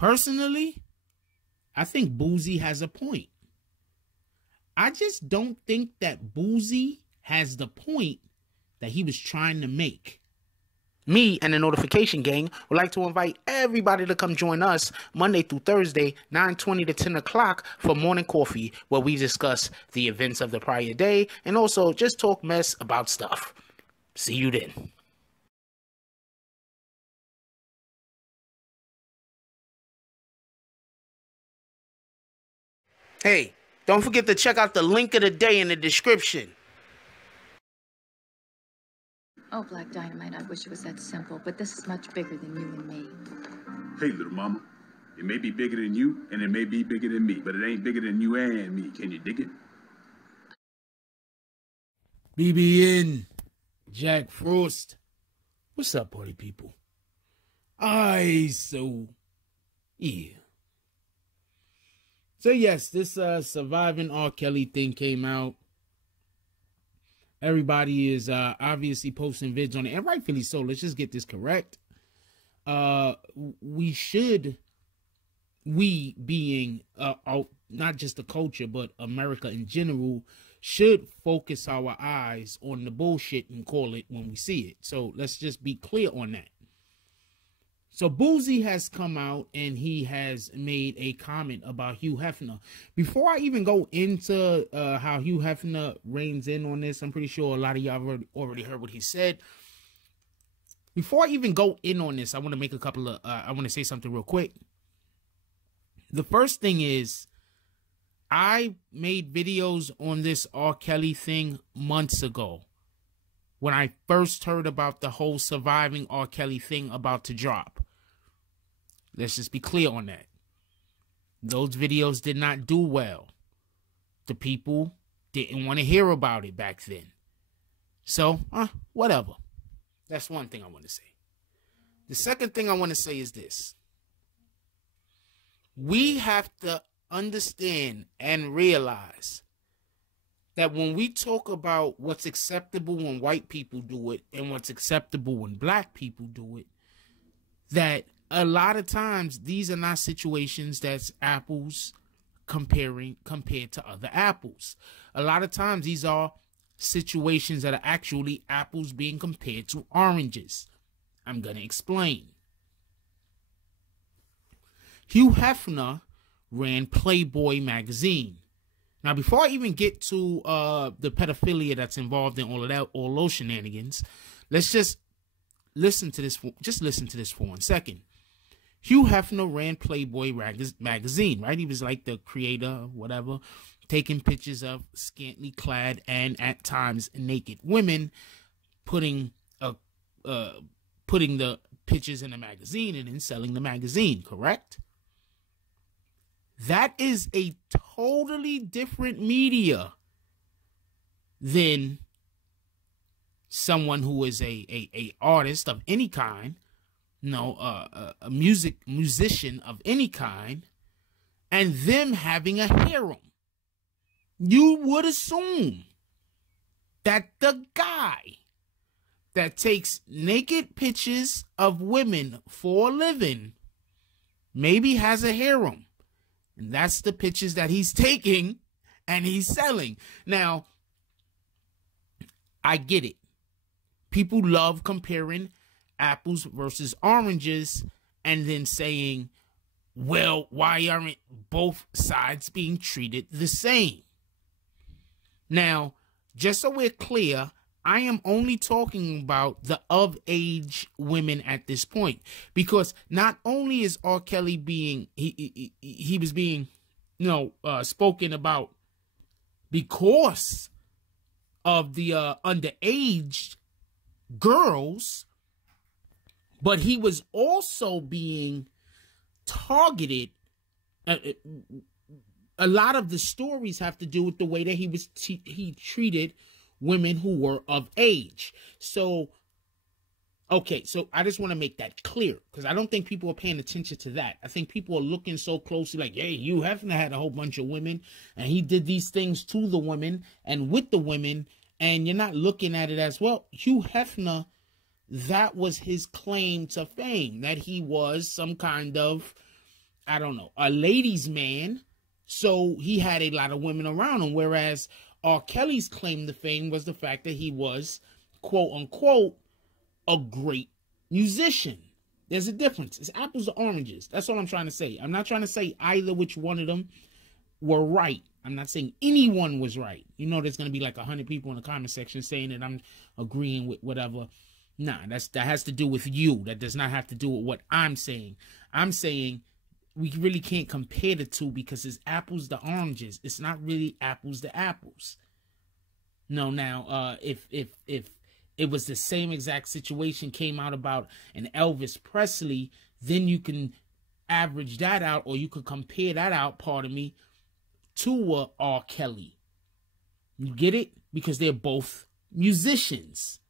Personally, I think Boosie has a point. I just don't think that Boosie has the point that he was trying to make. Me and the Notification Gang would like to invite everybody to come join us Monday through Thursday, 9:20 to 10 o'clock for morning coffee, where we discuss the events of the prior day and also just talk mess about stuff. See you then. Hey, don't forget to check out the link of the day in the description. Oh, Black Dynamite, I wish it was that simple, but this is much bigger than you and me. Hey, little mama. It may be bigger than you, and it may be bigger than me, but it ain't bigger than you and me. Can you dig it? BBN, Jack Frost. What's up, party people? Yeah. So yes, this surviving R. Kelly thing came out. Everybody is obviously posting vids on it, and rightfully so. Let's just get this correct. We being not just the culture, but America in general, should focus our eyes on the bullshit and call it when we see it. So let's just be clear on that. So Boosie has come out and he has made a comment about Hugh Hefner. Before I even go into how Hugh Hefner reigns in on this, I'm pretty sure a lot of y'all already heard what he said. Before I even go in on this, I want to make a couple of, I want to say something real quick. The first thing is, I made videos on this R. Kelly thing months ago, when I first heard about the whole surviving R. Kelly thing about to drop. Let's just be clear on that. Those videos did not do well. The people didn't want to hear about it back then. So, whatever. That's one thing I want to say. The second thing I want to say is this. We have to understand and realize that when we talk about what's acceptable when white people do it and what's acceptable when black people do it, that a lot of times these are not situations that's apples compared to other apples. A lot of times these are situations that are actually apples being compared to oranges. I'm going to explain. Hugh Hefner ran Playboy magazine. Now, before I even get to the pedophilia that's involved in all those shenanigans, let's just listen to this. Just listen to this for 1 second. Hugh Hefner ran Playboy magazine, right? He was like the creator, whatever, taking pictures of scantily clad and at times naked women, putting the pictures in a magazine and then selling the magazine, correct? That is a totally different media than someone who is a artist of any kind, a musician of any kind, and them having a harem. You would assume that the guy that takes naked pictures of women for a living maybe has a harem. And that's the pictures that he's taking and he's selling. Now, I get it. People love comparing apples versus oranges and then saying, well, why aren't both sides being treated the same? Now, just so we're clear, I am only talking about the of-age women at this point, because not only is R. Kelly being, he was being, spoken about because of the underage girls, but he was also being targeted. A lot of the stories have to do with the way that he treated women who were of age. So, okay, so I just want to make that clear, because I don't think people are paying attention to that. I think people are looking so closely like, hey, Hugh Hefner had a whole bunch of women, and he did these things to the women and with the women, and you're not looking at it as, well, Hugh Hefner, that was his claim to fame, that he was some kind of I don't know, a ladies' man. So he had a lot of women around him. Whereas R. Kelly's claim to fame was the fact that he was, quote unquote, a great musician. There's a difference. It's apples to oranges. That's all I'm trying to say. I'm not trying to say either which one of them were right. I'm not saying anyone was right. You know, there's going to be like 100 people in the comment section saying that I'm agreeing with whatever. Nah, that has to do with you. That does not have to do with what I'm saying. I'm saying we really can't compare the two because it's apples to oranges. It's not really apples to apples. No, now, if it was the same exact situation came out about an Elvis Presley, then you can average that out, or you could compare that out, pardon me, to R. Kelly. You get it? Because they're both musicians.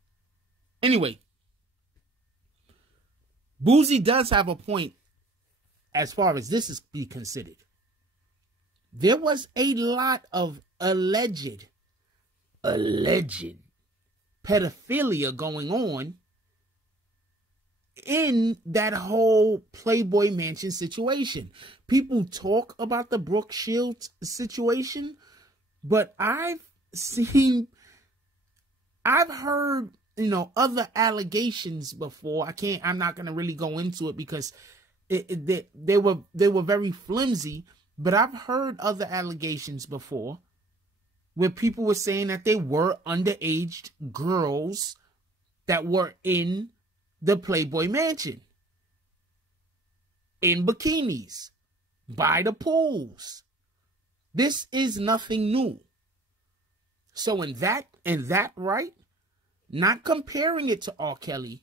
Anyway, Boosie does have a point as far as this is be considered. There was a lot of alleged pedophilia going on in that whole Playboy Mansion situation. People talk about the Brooke Shields situation, but I've heard, other allegations before. I'm not going to really go into it because they were very flimsy, but I've heard other allegations before where people were saying that they were underage girls that were in the Playboy Mansion, in bikinis, by the pools. This is nothing new. So in that right, not comparing it to R. Kelly,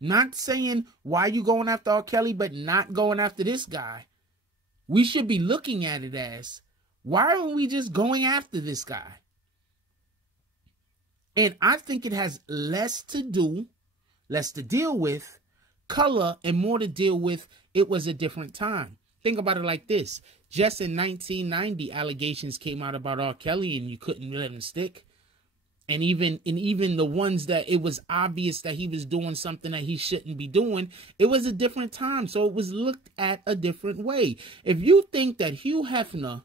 not saying why you going after R. Kelly, but not going after this guy, we should be looking at it as, why aren't we just going after this guy? And I think it has less to deal with color and more to deal with it was a different time. Think about it like this. Just in 1990, allegations came out about R. Kelly and you couldn't let him stick. And even the ones that it was obvious that he was doing something that he shouldn't be doing, it was a different time. So it was looked at a different way. If you think that Hugh Hefner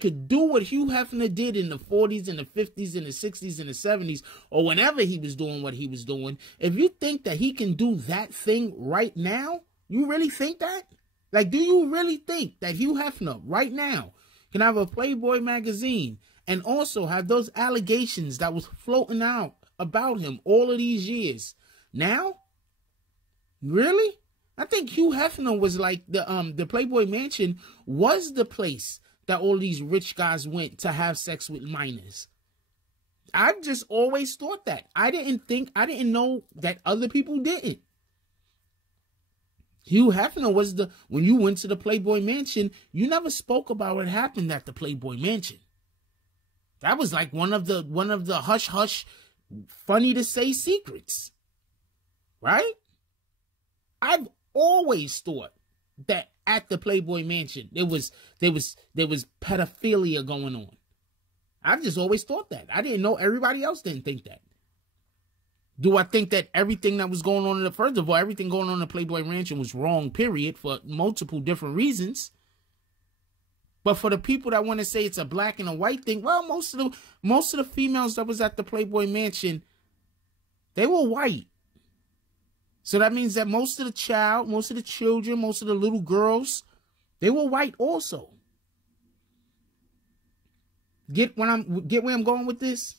could do what Hugh Hefner did in the 40s and the 50s and the 60s and the 70s, or whenever he was doing what he was doing, if you think that he can do that thing right now, you really think that? Like, do you really think that Hugh Hefner right now can have a Playboy magazine and also have those allegations that was floating out about him all of these years now? Really? I think Hugh Hefner was like the Playboy Mansion was the place that all these rich guys went to have sex with minors. I've just always thought that. I didn't know that other people didn't. Hugh Hefner was when you went to the Playboy Mansion, you never spoke about what happened at the Playboy Mansion. That was like one of the hush hush, funny to say secrets. Right? I've always thought that at the Playboy Mansion there was pedophilia going on. I've just always thought that. I didn't know everybody else didn't think that. Do I think that everything that was going on first of all, everything going on in the Playboy Mansion was wrong, period, for multiple different reasons? But for the people that want to say it's a black and a white thing, well, most of the females that was at the Playboy Mansion, they were white. So that means that most of the children, most of the little girls, they were white also. Get where I'm going with this?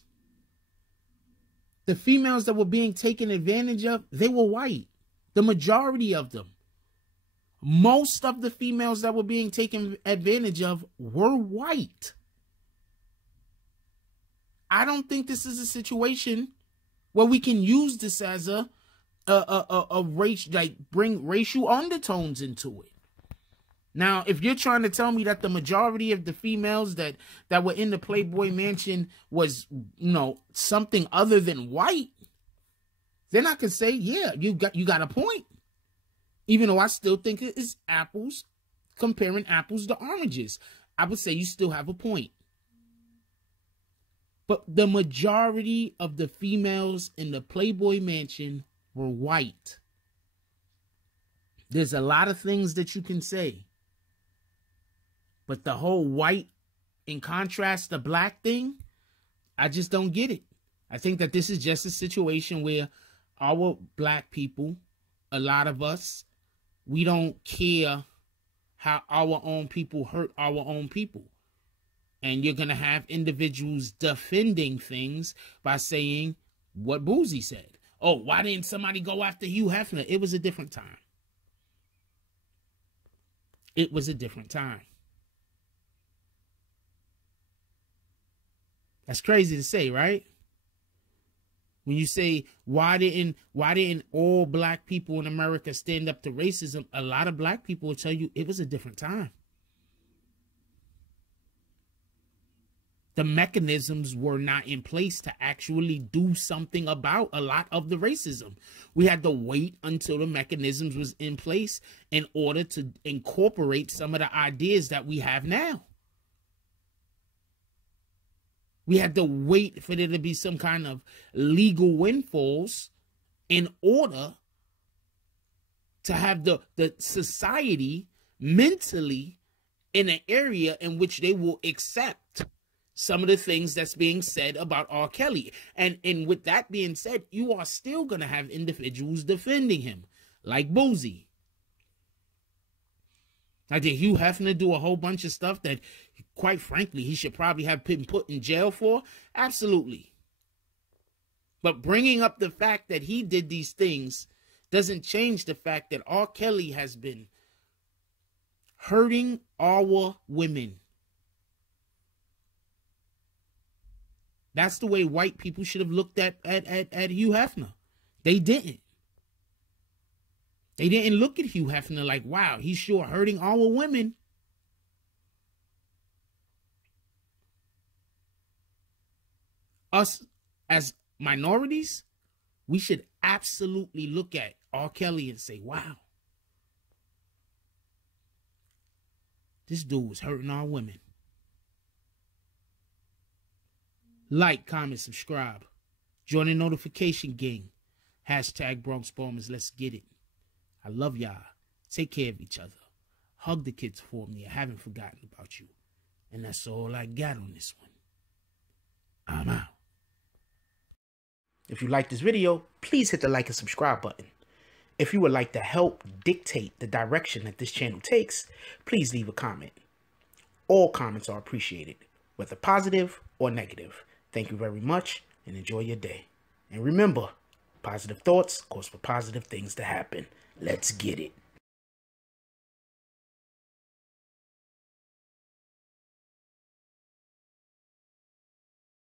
The females that were being taken advantage of, they were white. The majority of them. Most of the females that were being taken advantage of were white. I don't think this is a situation where we can use this as a race, like bring racial undertones into it. Now, if you're trying to tell me that the majority of the females that were in the Playboy Mansion was, something other than white, then I could say, yeah, you got a point. Even though I still think it is comparing apples to oranges. I would say you still have a point. But the majority of the females in the Playboy Mansion were white. There's a lot of things that you can say. But the whole white in contrast to black thing, I just don't get it. I think that this is just a situation where our black people, a lot of us, we don't care how our own people hurt our own people. And you're going to have individuals defending things by saying what Boosie said. Oh, why didn't somebody go after Hugh Hefner? It was a different time. It was a different time. That's crazy to say, right? When you say, why didn't all black people in America stand up to racism? A lot of black people will tell you it was a different time. The mechanisms were not in place to actually do something about a lot of the racism. We had to wait until the mechanisms was in place in order to incorporate some of the ideas that we have now. We had to wait for there to be some kind of legal windfalls in order to have the society mentally in an area in which they will accept some of the things that's being said about R. Kelly. And with that being said, you are still going to have individuals defending him, like Boosie. Now, did Hugh Hefner do a whole bunch of stuff that, quite frankly, he should probably have been put in jail for? Absolutely. But bringing up the fact that he did these things doesn't change the fact that R. Kelly has been hurting our women. That's the way white people should have looked at Hugh Hefner. They didn't. They didn't look at Hugh Hefner like, wow, he's sure hurting our women. Us as minorities, we should absolutely look at R. Kelly and say, wow, this dude was hurting our women. Like, comment, subscribe. Join the notification gang. Hashtag Bronx Bombers. Let's get it. I love y'all. Take care of each other. Hug the kids for me. I haven't forgotten about you. And that's all I got on this one. I'm out. If you like this video, please hit the like and subscribe button. If you would like to help dictate the direction that this channel takes, please leave a comment. All comments are appreciated, whether positive or negative. Thank you very much and enjoy your day. And remember, positive thoughts cause for positive things to happen. Let's get it.